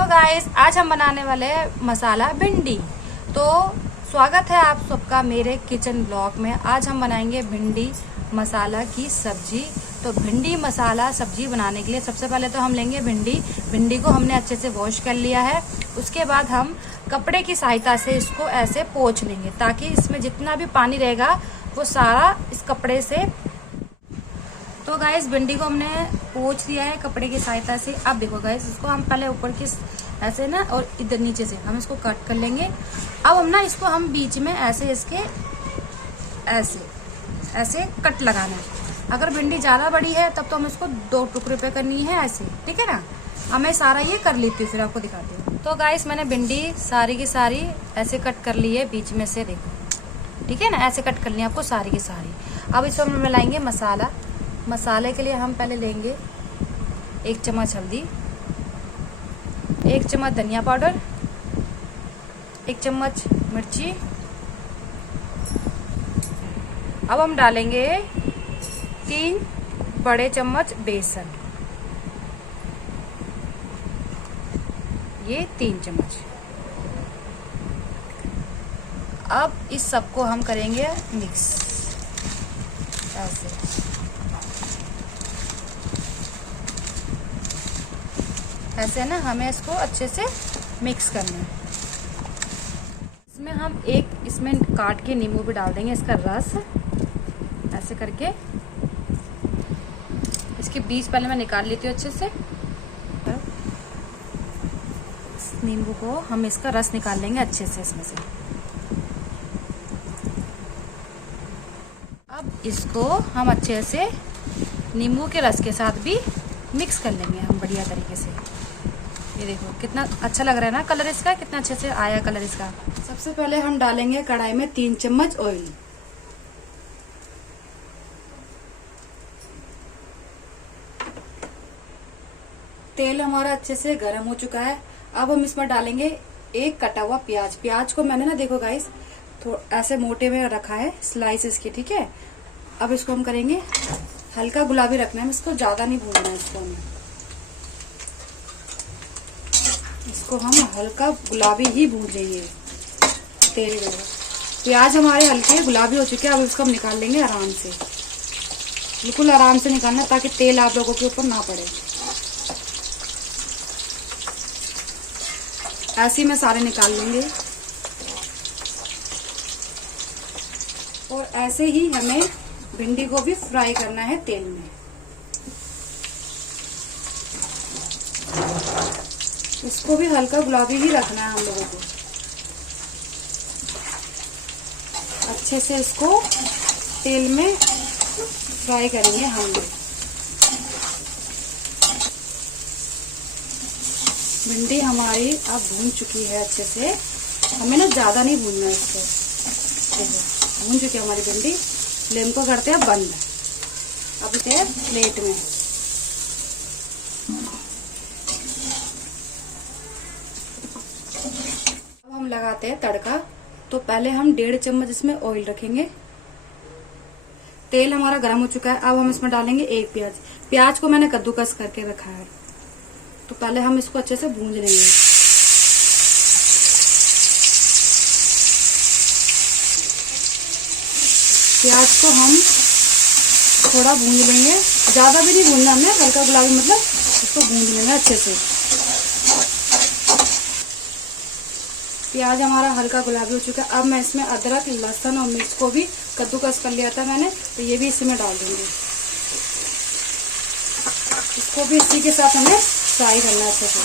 तो गाइस आज हम बनाने वाले हैं मसाला भिंडी। तो स्वागत है आप सबका मेरे किचन ब्लॉग में। आज हम बनाएंगे भिंडी मसाला की सब्जी। तो भिंडी मसाला सब्जी बनाने के लिए सबसे पहले तो हम लेंगे भिंडी को हमने अच्छे से वॉश कर लिया है। उसके बाद हम कपड़े की सहायता से इसको ऐसे पोंछ लेंगे ताकि इसमें जितना भी पानी रहेगा वो सारा इस कपड़े से। तो गाइस भिंडी को हमने पोंछ लिया है कपड़े की सहायता से। अब देखो गाइस इसको हम पहले ऊपर की ऐसे ना और इधर नीचे से हम इसको कट कर लेंगे। अब हम ना इसको हम बीच में ऐसे इसके ऐसे कट लगाना है। अगर भिंडी ज्यादा बड़ी है तब तो हम इसको 2 टुकड़े पे करनी है ऐसे, ठीक है ना। अब मैं सारा ये कर लेती हूँ फिर आपको दिखाती हूँ। तो गाइस मैंने भिंडी सारी की सारी ऐसे कट कर ली है बीच में से, देखो ठीक है ना, ऐसे कट कर ली आपको सारी की सारी। अब इसमें हम मिलाएंगे मसाला। मसाले के लिए हम पहले लेंगे 1 चम्मच हल्दी, 1 चम्मच धनिया पाउडर, 1 चम्मच मिर्ची। अब हम डालेंगे 3 बड़े चम्मच बेसन, ये 3 चम्मच। अब इस सबको हम करेंगे मिक्स ऐसे ना, हमें इसको अच्छे से मिक्स करना है। इसमें हम इसमें काट के नींबू भी डाल देंगे, इसका रस ऐसे करके। इसके बीज पहले मैं निकाल लेती हूँ अच्छे से। नींबू को हम इसका रस निकाल लेंगे अच्छे से इसमें से। अब इसको हम अच्छे से नींबू के रस के साथ भी मिक्स कर लेंगे हम बढ़िया तरीके से। ये देखो कितना अच्छा लग रहा है ना कलर इसका, कितना अच्छे से आया कलर इसका। सबसे पहले हम डालेंगे कढ़ाई में 3 चम्मच ऑयल। तेल हमारा अच्छे से गर्म हो चुका है। अब हम इसमें डालेंगे 1 कटा हुआ प्याज। प्याज को मैंने ना देखो गाइस थोड़ा ऐसे मोटे में रखा है स्लाइस इसकी, ठीक है। अब इसको हम करेंगे हल्का गुलाबी रखना है, इसको ज्यादा नहीं भूनना है। इसको हम हल्का गुलाबी ही भूनेंगे तेल में। प्याज हमारे हल्के गुलाबी हो चुके हैं। अब इसको हम निकाल लेंगे आराम से, बिल्कुल आराम से निकालना ताकि तेल आप लोगों के ऊपर ना पड़े। ऐसे ही मैं सारे निकाल लेंगे और ऐसे ही हमें भिंडी को भी फ्राई करना है तेल में। इसको भी हल्का गुलाबी ही रखना है हम लोगों को। अच्छे से इसको तेल में फ्राई करेंगे हम लोग। भिंडी हमारी अब भून चुकी है अच्छे से। हमें ना ज्यादा नहीं भूनना है इसको। देखो भून चुकी है हमारी भिंडी। फ्लेम को करते हैं बंद। अब इसे प्लेट में लगाते हैं तड़का। तो पहले हम 1.5 चम्मच इसमें ऑयल रखेंगे। तेल हमारा गर्म हो चुका है। अब हम इसमें डालेंगे 1 प्याज। प्याज को मैंने कद्दूकस करके रखा है। तो पहले हम इसको अच्छे से भूंज लेंगे। प्याज को हम थोड़ा भूंज लेंगे, ज्यादा भी नहीं भूनना हमें, हल्का गुलाबी मतलब इसको भूंज लेंगे अच्छे से। प्याज हमारा हल्का गुलाबी हो चुका है। अब मैं इसमें अदरक लहसुन और मिर्च को भी कद्दूकस कर लिया था मैंने, तो ये भी इसमें डाल दूंगी। इसको भी इसी के साथ हमें फ्राई करना है अच्छे से।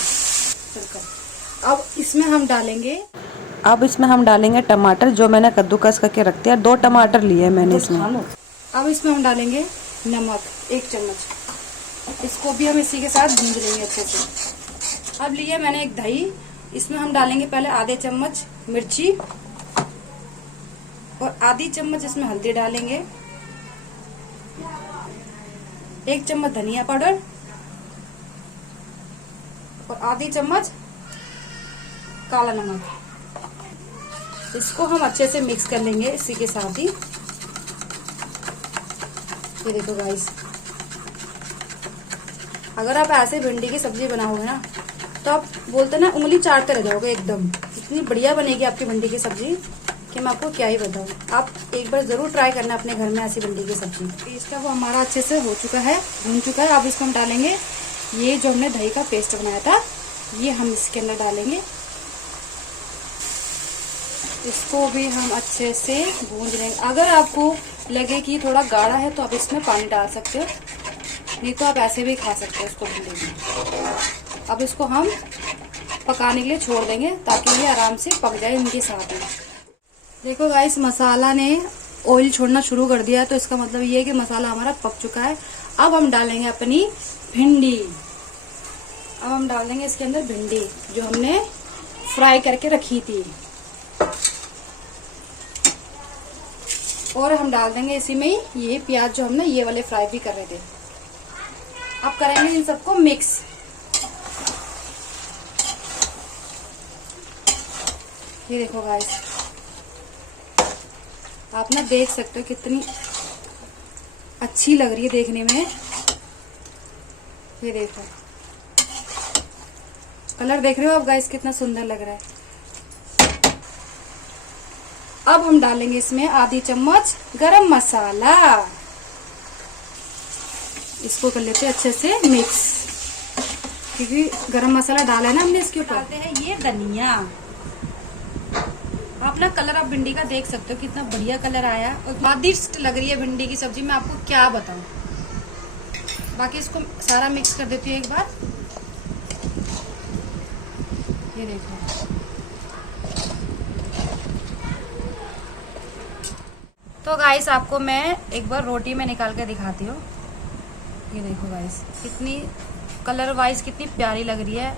अब इसमें हम डालेंगे टमाटर जो मैंने कद्दूकस करके रख दिया। 2 टमाटर लिए मैंने इसमें। अब इसमें हम डालेंगे नमक 1 चम्मच। इसको भी हम इसी के साथ भून लेंगे अच्छे से। अब लिए मैंने एक दही। इसमें हम डालेंगे पहले आधे चम्मच मिर्ची और आधी चम्मच इसमें हल्दी डालेंगे, 1 चम्मच धनिया पाउडर और आधी चम्मच काला नमक। इसको हम अच्छे से मिक्स कर लेंगे इसी के साथ ही। ये देखो गाइस, अगर आप ऐसे भिंडी की सब्जी बनाओगे ना तो आप बोलते ना उंगली चाटते रह जाओगे एकदम। इतनी बढ़िया बनेगी आपकी भिंडी की सब्जी कि मैं आपको क्या ही बताऊँ। आप एक बार जरूर ट्राई करना अपने घर में ऐसी भिंडी की सब्जी। इसका वो हमारा अच्छे से हो चुका है, भून चुका है। अब इसको हम डालेंगे ये जो हमने दही का पेस्ट बनाया था, ये हम इसके अंदर डालेंगे। इसको भी हम अच्छे से भून लेंगे। अगर आपको लगे कि थोड़ा गाढ़ा है तो आप इसमें पानी डाल सकते हो, नहीं तो आप ऐसे भी खा सकते हो इसको भिंडी में। अब इसको हम पकाने के लिए छोड़ देंगे ताकि ये आराम से पक जाए इनके साथ में। देखो गाइस, मसाला ने ऑयल छोड़ना शुरू कर दिया है, तो इसका मतलब ये है कि मसाला हमारा पक चुका है। अब हम डालेंगे अपनी भिंडी। अब हम डाल देंगे इसके अंदर भिंडी जो हमने फ्राई करके रखी थी, और हम डाल देंगे इसी में ही ये प्याज जो हमने ये वाले फ्राई भी कर रहे थे। अब करेंगे इन सबको मिक्स। ये देखो गाइस, आप ना देख सकते हो कितनी अच्छी लग रही है देखने में। ये देखो कलर देख रहे हो आप गाइस, कितना सुंदर लग रहा है। अब हम डालेंगे इसमें आधी चम्मच गरम मसाला। इसको कर लेते हैं अच्छे से मिक्स, क्योंकि गरम मसाला डाला है ना हमने इसके ऊपर। डालते हैं ये धनिया। आप ना कलर आप भिंडी का देख सकते हो कितना बढ़िया कलर आया और स्वादिष्ट लग रही है भिंडी की सब्जी। मैं आपको क्या बताऊं। बाकी इसको सारा मिक्स कर देती हूँ एक बार। ये देखो, तो गाइस आपको मैं एक बार रोटी में निकाल के दिखाती हूँ। ये देखो गाइस, कितनी कलर वाइज कितनी प्यारी लग रही है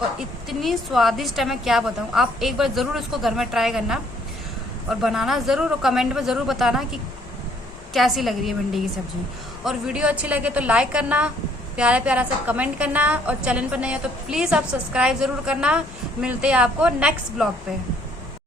और इतनी स्वादिष्ट है, मैं क्या बताऊँ। आप एक बार ज़रूर इसको घर में ट्राई करना और बनाना ज़रूर, और कमेंट में ज़रूर बताना कि कैसी लग रही है भिंडी की सब्जी। और वीडियो अच्छी लगे तो लाइक करना, प्यारा प्यारा सा कमेंट करना, और चैनल पर नहीं है तो प्लीज़ आप सब्सक्राइब ज़रूर करना। मिलते हैं आपको नेक्स्ट ब्लॉग पे।